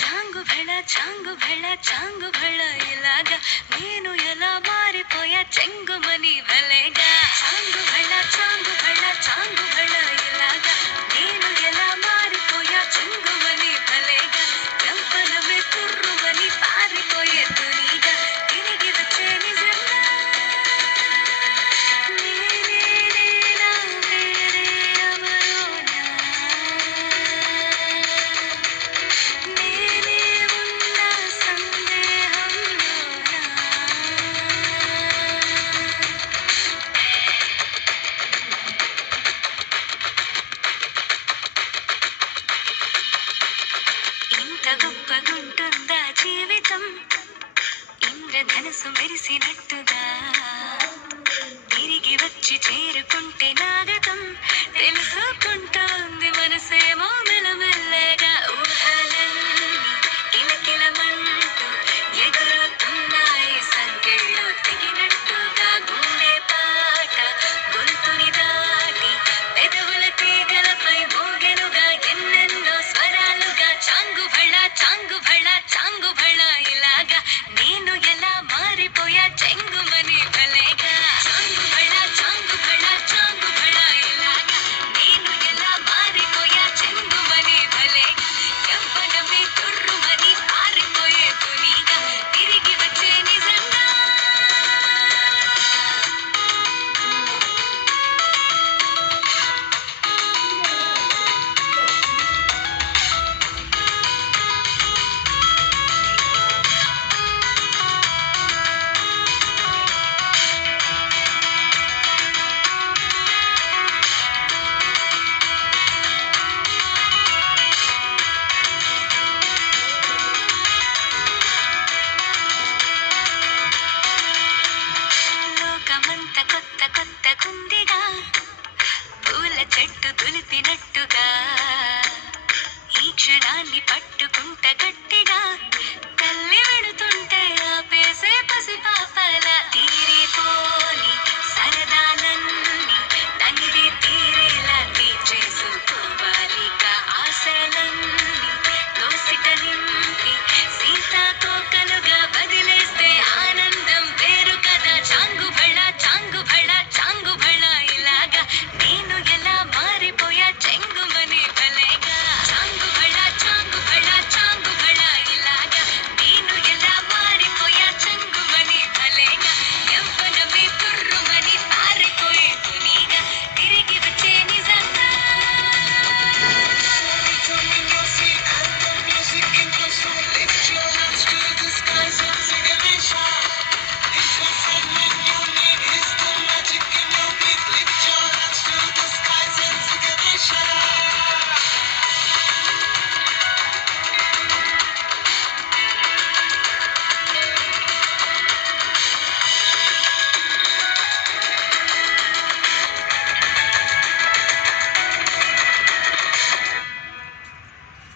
చాంగు భళ చాంగు భళ ఇలాగా నేను ఎలా మారిపోయా చెంగుమని భలేగా చాంగు భళ చాంగు భళ ఇలాగా నేను ఎలా మారిపోయా చెంగుమని భలేగా చంపనమే కుర్రుమని పారిపోయే తునిగా తిరిగి వచ్చే నిజంగా నేనేనా వేరే ఎవరోనా నేనే ఉన్న సందేహంలోనా ఇంత గొప్పగుంటుందా జీవితం ఇంద్రధనుసు మెరిసినట్టుగా తిరిగి వచ్చి చేరుకుంటే నాగతం తెలుసుకుంటోంది మనసేమో మెల్లమెల్లగా